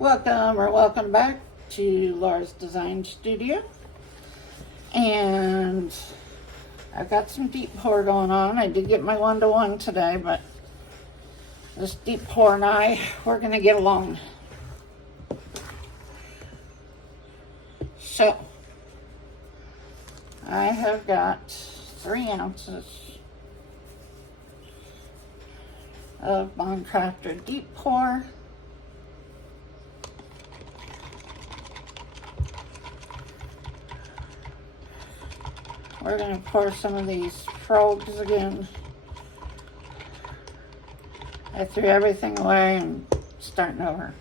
Welcome back to Laura's Design Studio. And I've got some deep pour going on. I did get my 1-to-1 today, but this deep pour and we're going to get along. So, I have got 3 ounces of Craftor deep pour. We're going to pour some of these frogs again. I threw everything away and starting over.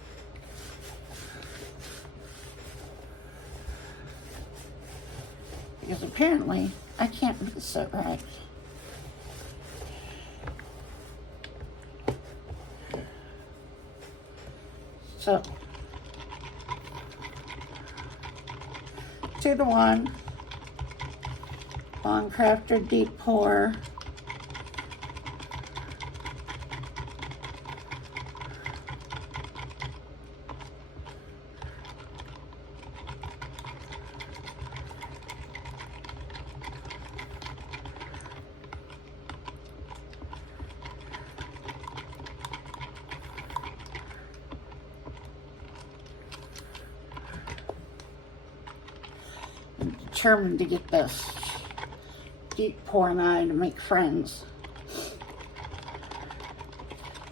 Because apparently I can't mix it right. So 2-to-1. Craftor deep pour. I'm determined to get this deep pour and to make friends.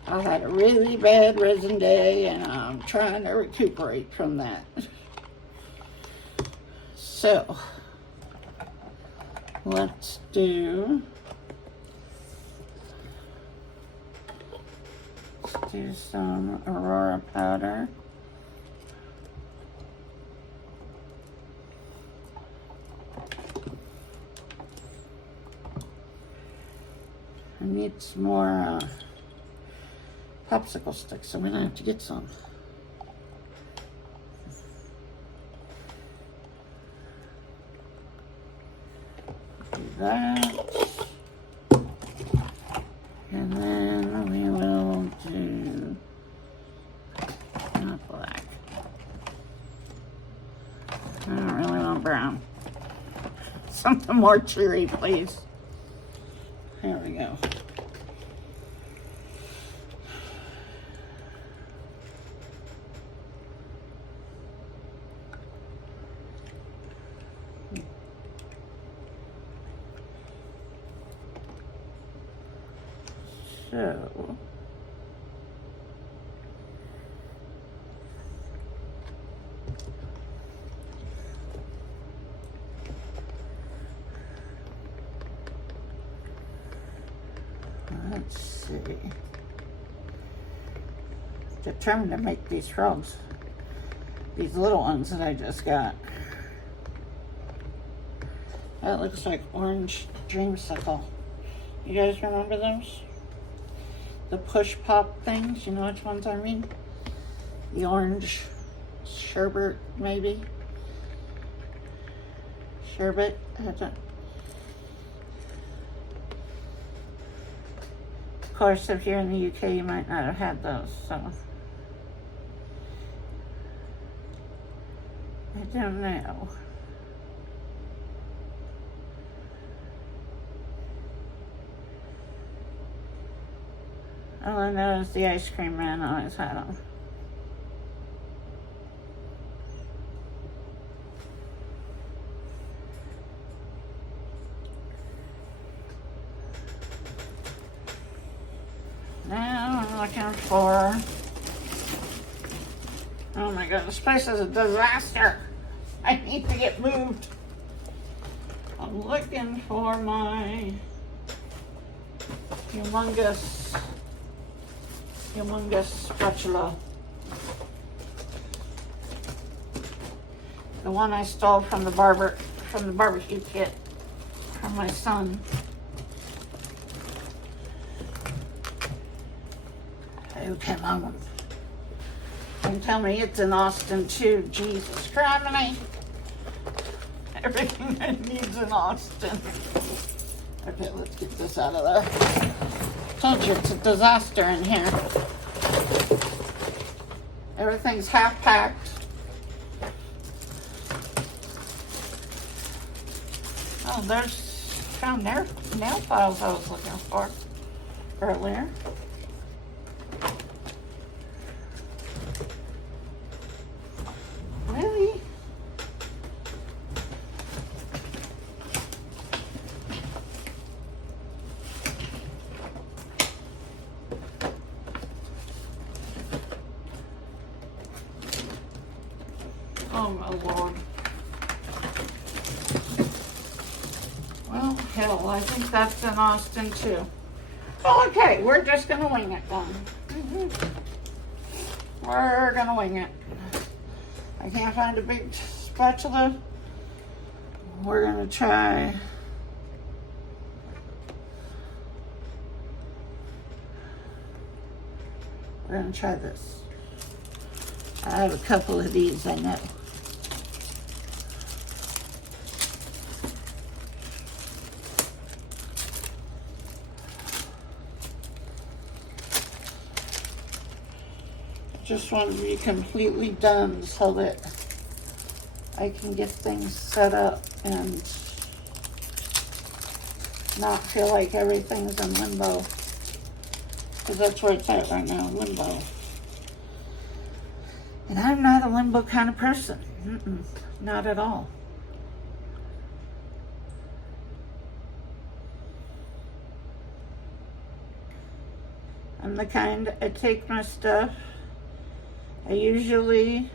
I had a really bad resin day and I'm trying to recuperate from that. So, let's do some Aurora powder. I need some more popsicle sticks, so we're gonna have to get some. Do that. And then we will do, not black. I don't really want brown. Something more cheery, please. There we go. So, let's see. Determined to make these frogs, these little ones that I just got. That looks like orange dreamsicle. You guys remember those? The push pop things, you know which ones I mean? The orange sherbet, maybe? Sherbet? Of course, if you're in the UK, you might not have had those, so. I don't know. All I know is the ice cream man always had them. Now I'm looking for, oh my god, this place is a disaster. I need to get moved. I'm looking for my humongous spatula. The one I stole from the barbecue kit from my son. Oh, come on. And tell me it's in Austin too. Jesus Christ. Everything I need's in Austin. Okay, let's get this out of there. Told you it's a disaster in here. Everything's half packed. Oh, there's found nail files I was looking for earlier. Really? Oh my Lord. Well, hell, I think that's in Austin too. Oh, okay, we're just gonna wing it then. We're gonna wing it. I can't find a big spatula. We're gonna try. We're gonna try this. I have a couple of these, I know. Just want to be completely done so that I can get things set up and not feel like everything's in limbo. Because that's where it's at right now, limbo. And I'm not a limbo kind of person. Not at all. I'm the kind, I take my stuff. I usually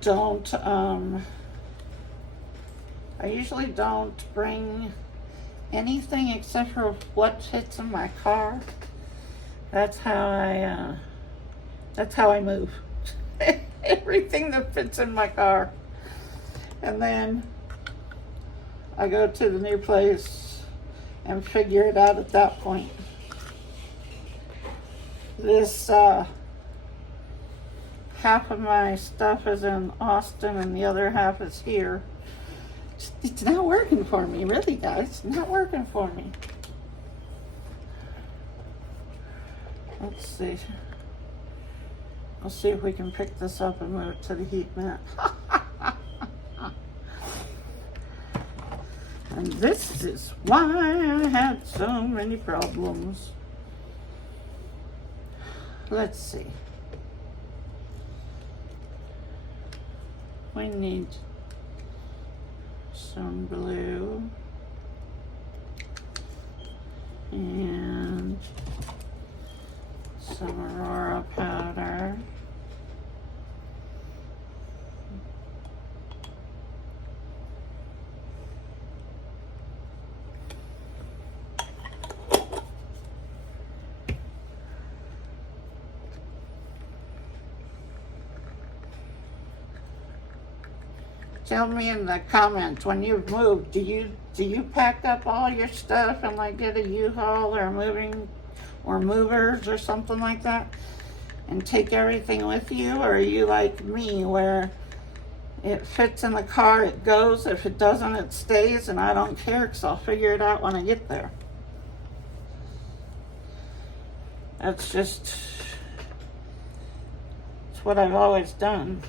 don't bring anything except for what fits in my car. That's how I move. Everything that fits in my car. And then I go to the new place and figure it out at that point. This half of my stuff is in Austin and the other half is here. It's not working for me, really, guys. It's not working for me. Let's see. We'll see if we can pick this up and move it to the heat mat. And this is why I had so many problems. Let's see. We need some blue and some Aurora powder. Tell me in the comments when you've moved, do you pack up all your stuff and like get a U-Haul or movers or something like that and take everything with you? Or are you like me where it fits in the car, it goes, if it doesn't it stays, and I don't care because I'll figure it out when I get there? That's just, it's what I've always done.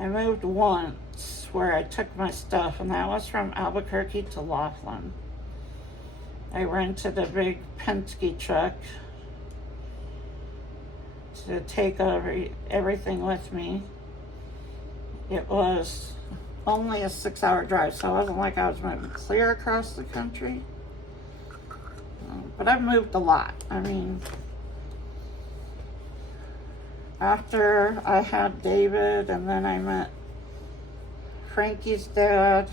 I moved once where I took my stuff, and that was from Albuquerque to Laughlin. I rented a big Penske truck to take everything with me. It was only a 6-hour drive, so it wasn't like I was moving clear across the country. But I've moved a lot. I mean, after I had David, and then I met Frankie's dad,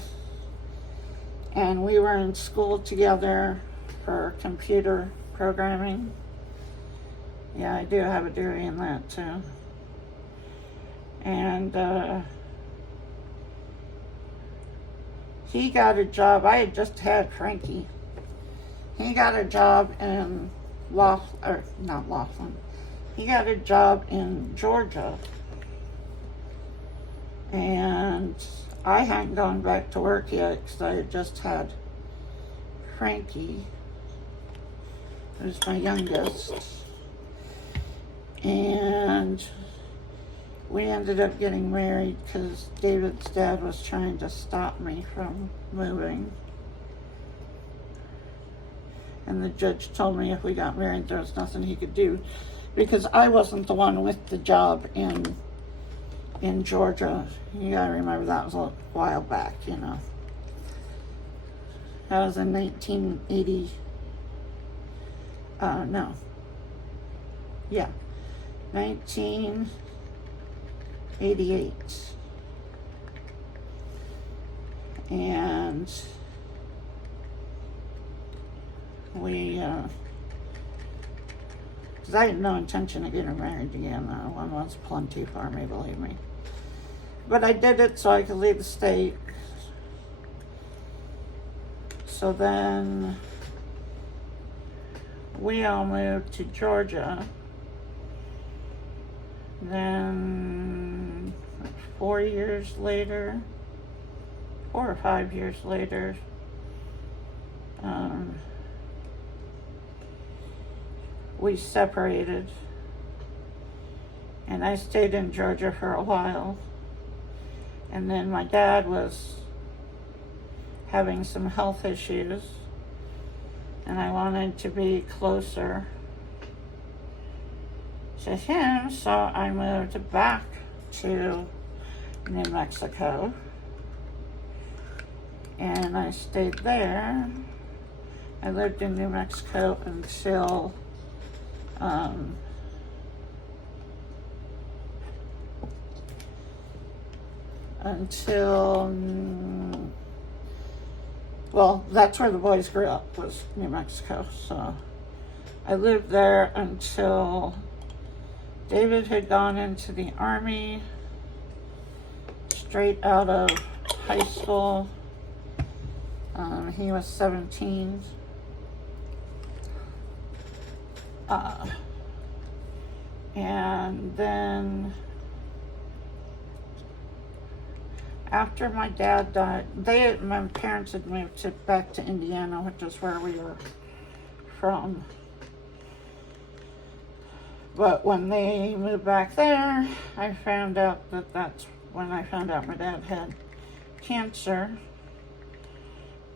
and we were in school together for computer programming. Yeah, I do have a degree in that too. And he got a job. I had just had Frankie. He got a job in not Laughlin. He got a job in Georgia, and I hadn't gone back to work yet because I had just had Frankie. who's my youngest. And we ended up getting married because David's dad was trying to stop me from moving. And the judge told me if we got married, there was nothing he could do because I wasn't the one with the job in Georgia. You gotta remember that was a while back, you know. That was in 1980. No. Yeah. 1988. And we, because I had no intention of getting married again. One was plenty for me, believe me. But I did it so I could leave the state. So then we all moved to Georgia. Then 4 years later, 4 or 5 years later, we separated, and I stayed in Georgia for a while. And then my dad was having some health issues, and I wanted to be closer to him, so I moved back to New Mexico, and I stayed there. I lived in New Mexico until well, that's where the boys grew up, was New Mexico. So I lived there until David had gone into the Army straight out of high school. He was 17. And then after my dad died, my parents had moved back to Indiana, which is where we were from. But when they moved back there, I found out that's when I found out my dad had cancer.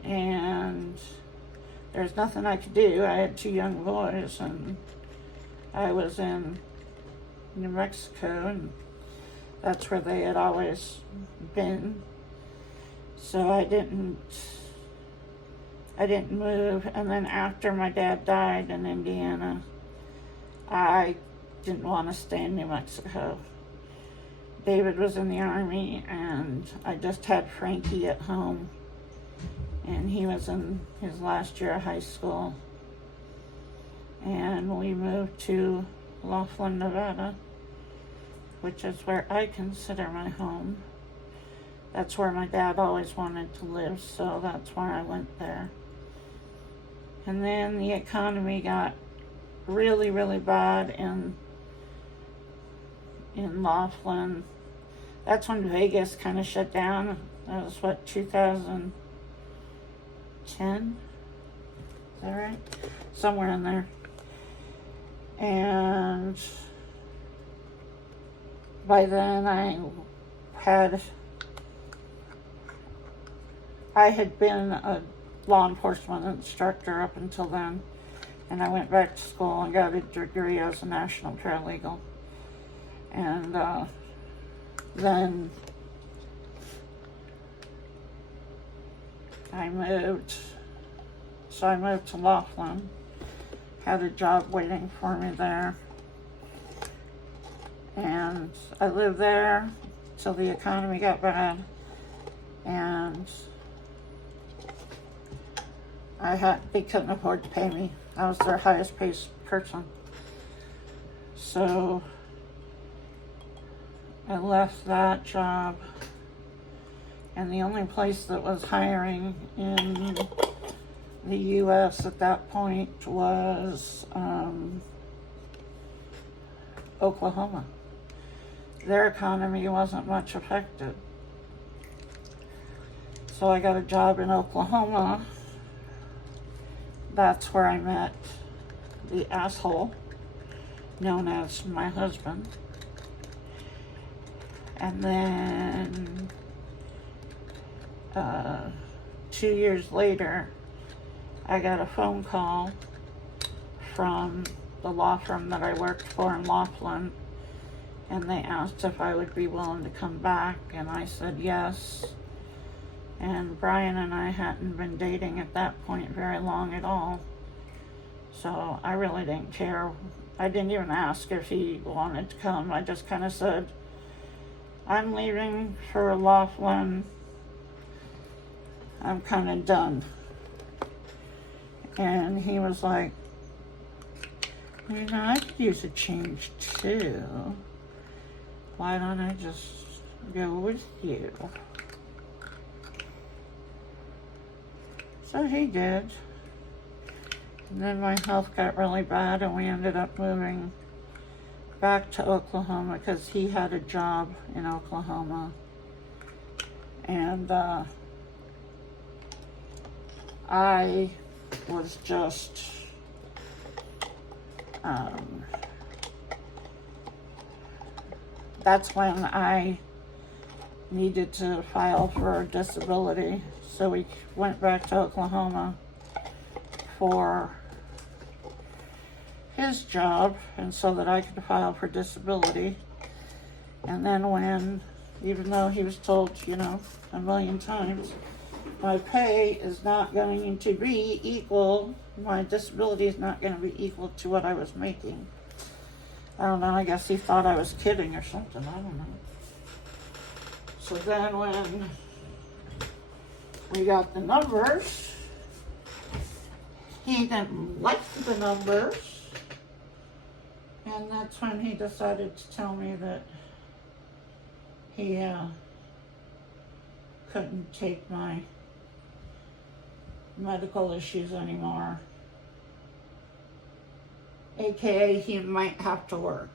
And there's nothing I could do. I had 2 young boys, and I was in New Mexico, and that's where they had always been. So I didn't move. And then after my dad died in Indiana, I didn't want to stay in New Mexico. David was in the Army, and I just had Frankie at home, and he was in his last year of high school. And we moved to Laughlin, Nevada, which is where I consider my home. That's where my dad always wanted to live, so that's why I went there. And then the economy got really, really bad in Laughlin. That's when Vegas kind of shut down. That was 2010? Is that right? Somewhere in there. And by then I had been a law enforcement instructor up until then, and I went back to school and got a degree as a national paralegal. And then I moved to Laughlin, had a job waiting for me there, and I lived there till the economy got bad, and they couldn't afford to pay me. I was their highest paid person. So I left that job, and the only place that was hiring in the U.S. at that point was Oklahoma. Their economy wasn't much affected. So I got a job in Oklahoma. That's where I met the asshole known as my husband. And then 2 years later, I got a phone call from the law firm that I worked for in Laughlin, and they asked if I would be willing to come back, and I said yes. And Brian and I hadn't been dating at that point very long at all, so I really didn't care. I didn't even ask if he wanted to come. I just kind of said, I'm leaving for Laughlin. I'm kind of done. And he was like, you know, I could use a change too. Why don't I just go with you? So he did. And then my health got really bad and we ended up moving back to Oklahoma because he had a job in Oklahoma. And I was just that's when I needed to file for disability. So we went back to Oklahoma for his job, and so that I could file for disability. And then when, even though he was told, you know, a million times, my pay is not going to be equal, my disability is not going to be equal to what I was making. I don't know, I guess he thought I was kidding or something, I don't know. So then when we got the numbers, he didn't like the numbers, and that's when he decided to tell me that he couldn't take my medical issues anymore. AKA, he might have to work.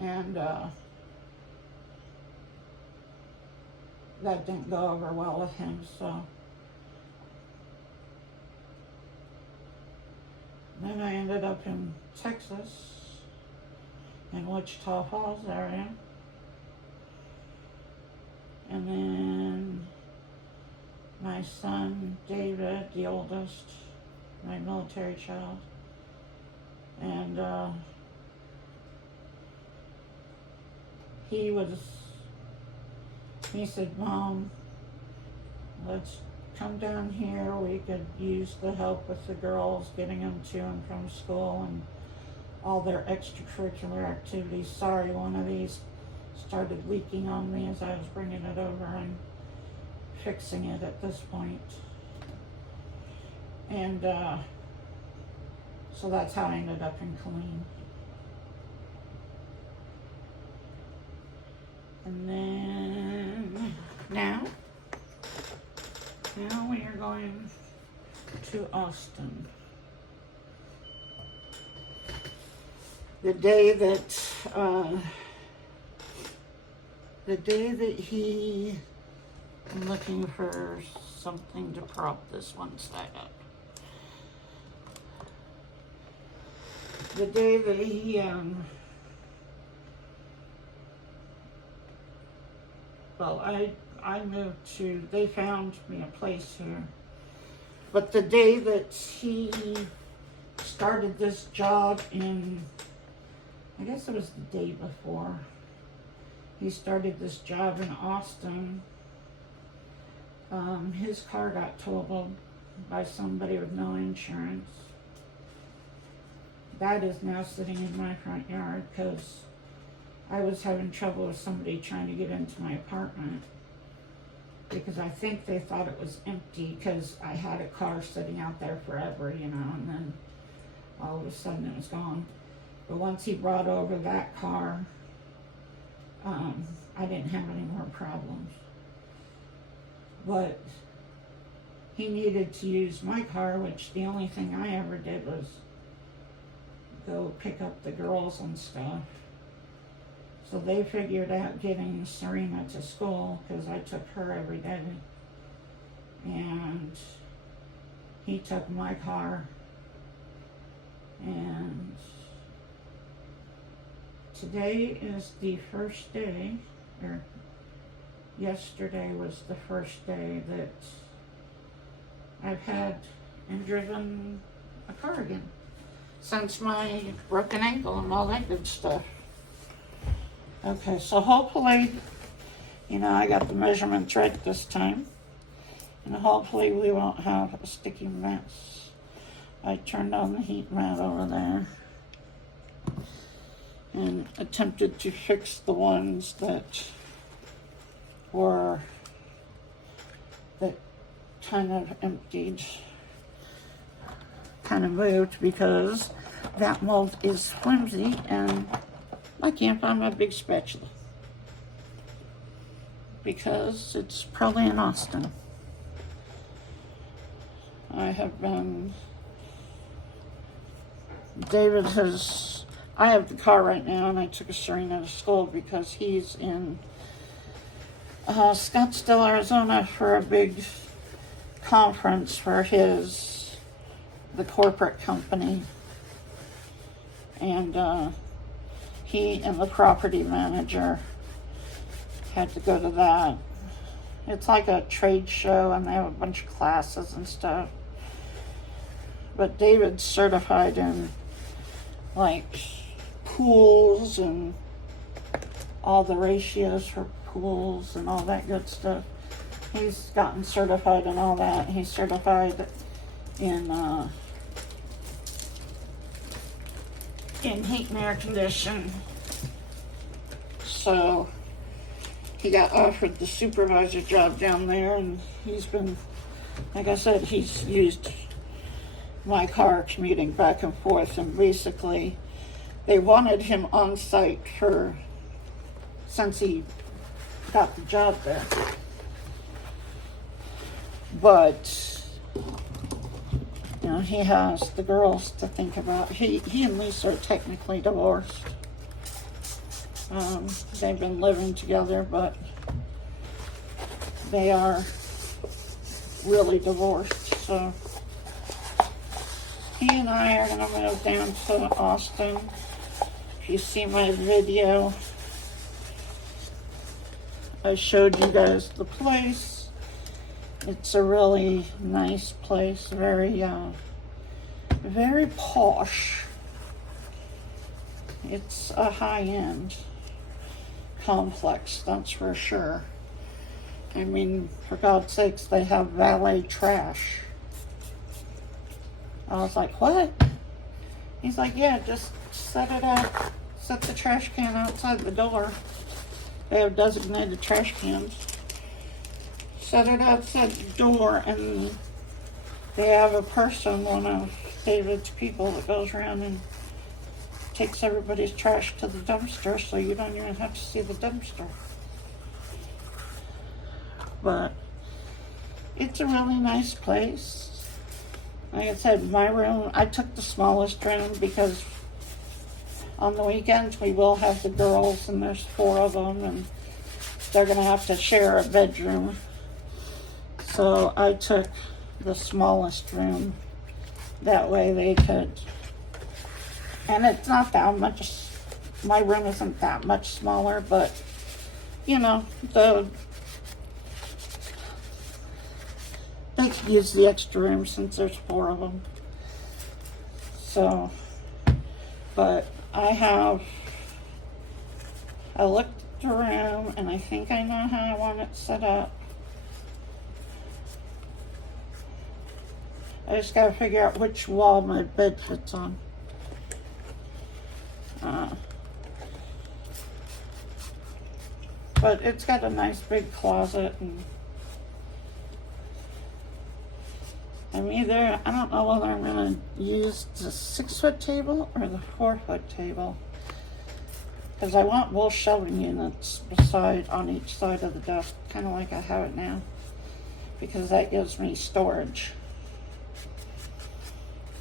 And that didn't go over well with him, so. Then I ended up in Texas, in Wichita Falls area. And then my son, David, the oldest, my military child, and he said, Mom, let's come down here. We could use the help with the girls, getting them to and from school and all their extracurricular activities. Sorry, one of these started leaking on me as I was bringing it over and fixing it at this point. And so that's how I ended up in Killeen. And then now we are going to Austin. The day that he, I'm looking for something to prop this one side up. The day that he, well, I moved to, they found me a place here. But the day that he started this job in, I guess it was the day before, he started this job in Austin, his car got totaled by somebody with no insurance. That is now sitting in my front yard because I was having trouble with somebody trying to get into my apartment because I think they thought it was empty because I had a car sitting out there forever, you know, and then all of a sudden it was gone. But once he brought over that car, I didn't have any more problems. But he needed to use my car, which the only thing I ever did was go pick up the girls and stuff. So they figured out getting Serena to school because I took her every day. And he took my car, and today is the first day, or yesterday was the first day that I've had and driven a car again since my broken ankle and all that good stuff. Okay, so hopefully, you know, I got the measurements right this time, and hopefully we won't have a sticky mess. I turned on the heat mat over there and attempted to fix the ones that kind of emptied, kind of moved, because that mold is flimsy and I can't find my big spatula because it's probably in Austin. I have the car right now, and I took Serena to school because he's in Scottsdale, Arizona for a big conference for the corporate company, and he and the property manager had to go to that. It's like a trade show, and they have a bunch of classes and stuff. But David's certified in like pools and all the ratios for pools and all that good stuff. He's gotten certified in all that. He's certified in heat and air condition. So he got offered the supervisor job down there, and he's been, like I said, he's used my car commuting back and forth, and basically they wanted him on site since he got the job there. But you know, he has the girls to think about. He and Lisa are technically divorced. They've been living together, but they are really divorced. So he and I are going to move down to Austin. If you see my video, I showed you guys the place. It's a really nice place, very posh. It's a high-end complex, that's for sure. I mean, for God's sakes, they have valet trash. I was like, what? He's like, yeah, just set the trash can outside the door. They have designated trash cans. Set it outside the door, and they have a person, one of David's people, that goes around and takes everybody's trash to the dumpster, so you don't even have to see the dumpster. But it's a really nice place. Like I said, my room, I took the smallest room because on the weekends we will have the girls, and there's 4 of them, and they're going to have to share a bedroom. So I took the smallest room. That way they could, and it's not that much, my room isn't that much smaller, but you know, they could use the extra room since there's 4 of them. So, but I looked at the room, and I think I know how I want it set up. I just gotta figure out which wall my bed fits on. But it's got a nice big closet, and I don't know whether I'm gonna use the 6-foot table or the 4-foot table, because I want wool shelving units on each side of the desk, kind of like I have it now, because that gives me storage.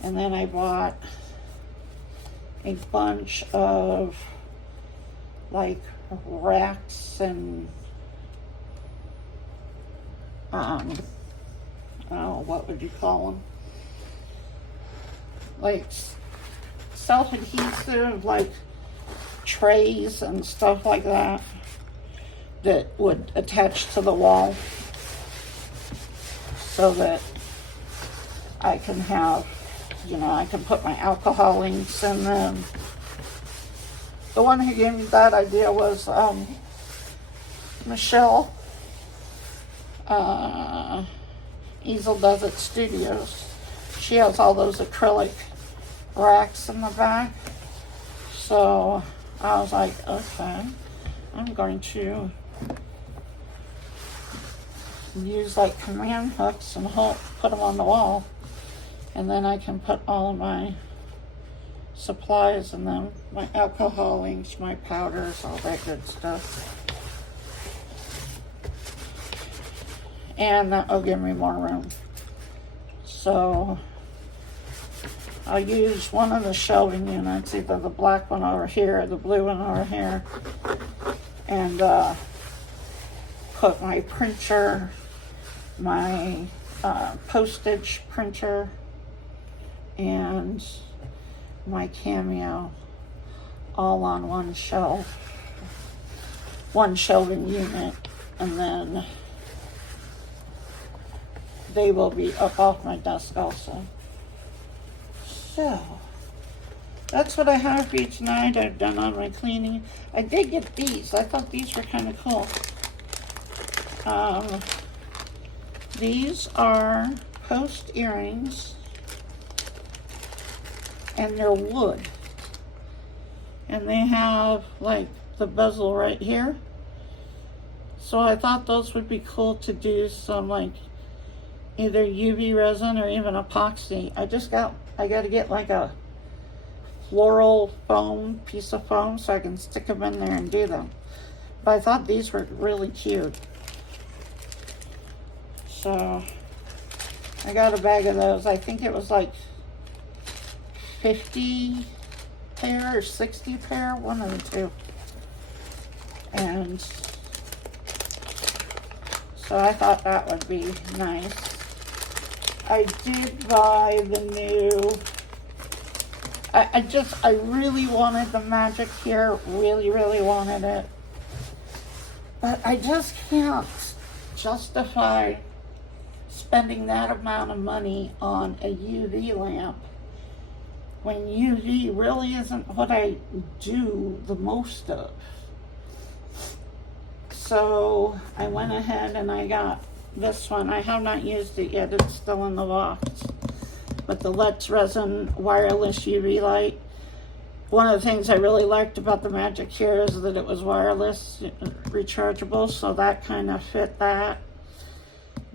And then I bought a bunch of like racks and I don't know, what would you call them? like self-adhesive, like trays and stuff like that that would attach to the wall so that I can have, you know, I can put my alcohol inks in them. The one who gave me that idea was Michelle, Easel Does It Studios. She has all those acrylic racks in the back. So I was like, okay, I'm going to use like command hooks and put them on the wall. And then I can put all of my supplies in them, my alcohol inks, my powders, all that good stuff. And that will give me more room. So I'll use one of the shelving units, either the black one over here or the blue one over here, and put my printer, my postage printer, and my Cameo all on one shelf, one shelving unit, and then they will be up off my desk also. So that's what I have for you tonight. I've done all my cleaning. I did get these. I thought these were kind of cool. These are post earrings, and they're wood. And they have like the bezel right here. So I thought those would be cool to do some like either UV resin or even epoxy. I got to get like a floral foam, piece of foam, so I can stick them in there and do them. But I thought these were really cute. So I got a bag of those. I think it was like 50 pair or 60 pair, one of the two. And so I thought that would be nice. I did buy the new, I really wanted the magic here, really wanted it. But I just can't justify spending that amount of money on a UV lamp when UV really isn't what I do the most of. So I went ahead and I got this one. I have not used it yet, it's still in the box. But the Let's Resin wireless UV light. One of the things I really liked about the Magic here is that it was wireless, rechargeable, so that kind of fit that.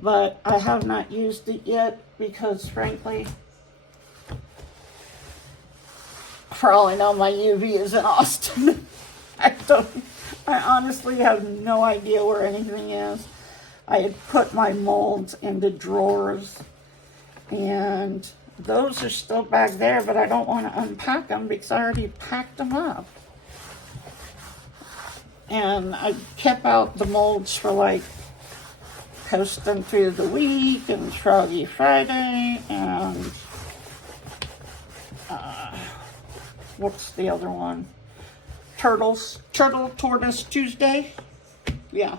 But I have not used it yet because, frankly, for all I know, my UV is in Austin. I honestly have no idea where anything is. I had put my molds into drawers, and those are still back there, but I don't want to unpack them because I already packed them up. And I kept out the molds for like posting through the week and Froggy Friday and what's the other one? Turtle Tortoise Tuesday. Yeah.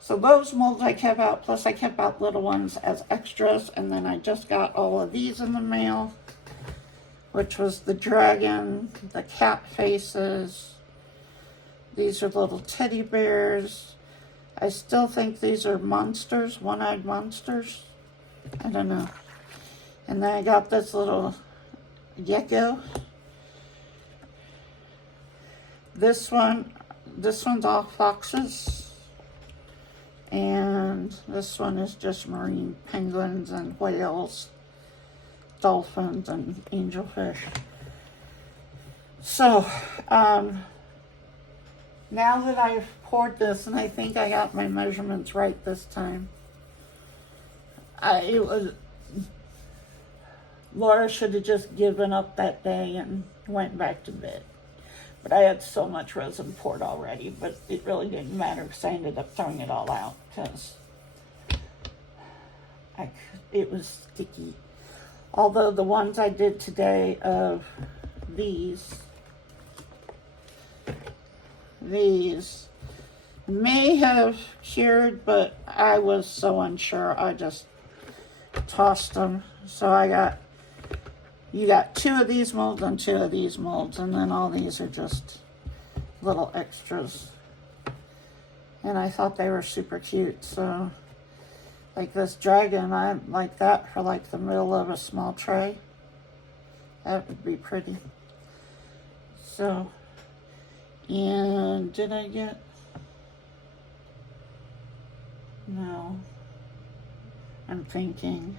So those molds I kept out, plus I kept out little ones as extras, and then I just got all of these in the mail, which was the dragon, the cat faces. These are little teddy bears. I still think these are monsters, one-eyed monsters. I don't know. And then I got this little gecko. This one's all foxes. And this one is just marine penguins and whales, dolphins and angelfish. So, now that I've poured this, and I think I got my measurements right this time, Laura should have just given up that day and went back to bed. But I had so much resin poured already, but it really didn't matter because I ended up throwing it all out because it was sticky. Although the ones I did today of these may have cured, but I was so unsure, I just tossed them. So you got 2 of these molds and 2 of these molds, and then all these are just little extras. And I thought they were super cute, so like this dragon, I like that for like the middle of a small tray. That would be pretty. So, and did I get, no, I'm thinking,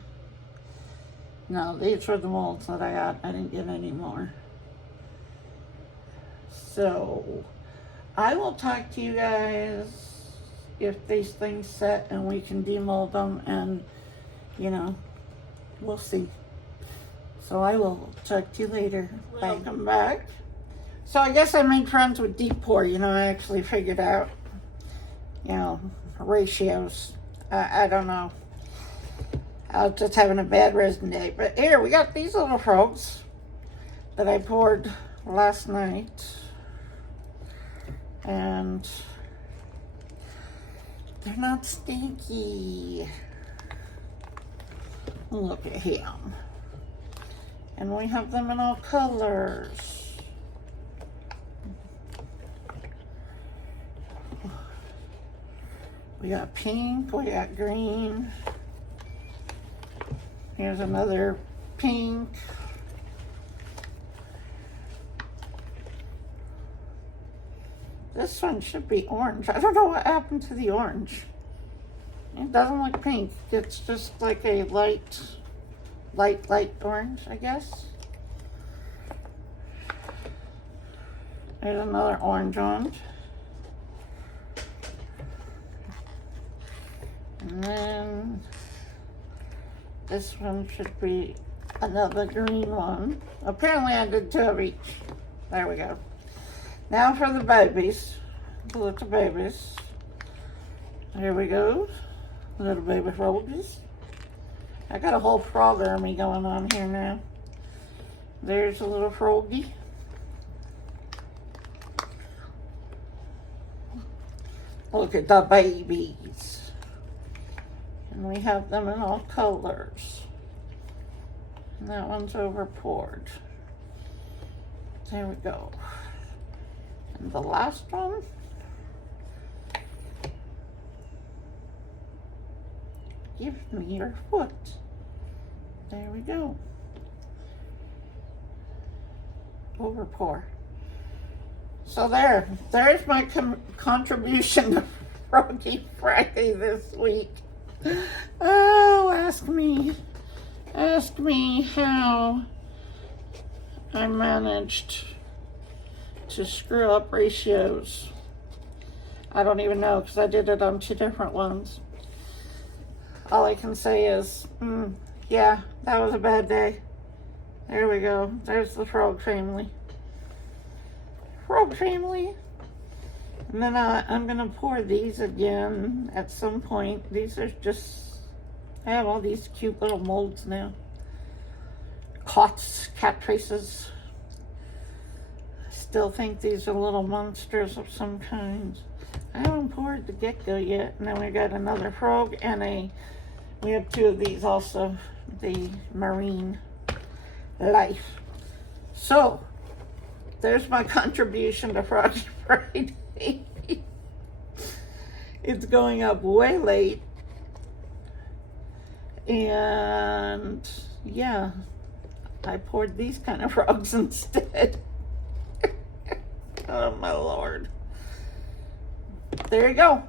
no, these were the molds that I got. I didn't get any more. So, I will talk to you guys if these things set and we can demold them, and you know, we'll see. So I will talk to you later. Welcome back. So I guess I made friends with deep pour. You know, I actually figured out, you know, ratios. I don't know. I was just having a bad resin day. But here, we got these little frogs that I poured last night. And they're not stinky. Look at him. And we have them in all colors. We got pink, we got green. Here's another pink. This one should be orange. I don't know what happened to the orange. It doesn't look pink. It's just like a light orange, I guess. There's another orange one. And then this one should be another green one. Apparently I did 2 of each. There we go. Now for the babies, the little babies. Here we go, little baby froggies. I got a whole frog army going on here now. There's a little froggy. Look at the babies. And we have them in all colors. And that one's over poured. There we go. And the last one, give me your foot. There we go. Over pour. So there's my contribution to Froggy Friday this week. Oh, ask me how I managed to screw up ratios. I don't even know, because I did it on 2 different ones. All I can say is, yeah, that was a bad day. There we go. There's the frog family. Frog family. And then I'm going to pour these again at some point. These are just, I have all these cute little molds now. Cat faces. Still think these are little monsters of some kind. I haven't poured the gecko yet. And then we got another frog and we have 2 of these also. The marine life. So, there's my contribution to Froggy Friday. It's going up way late. And yeah, I poured these kind of frogs instead. Oh my Lord. There you go.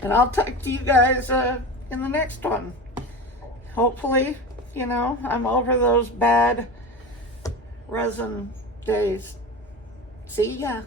And I'll talk to you guys in the next one. Hopefully, you know, I'm over those bad resin days. See ya.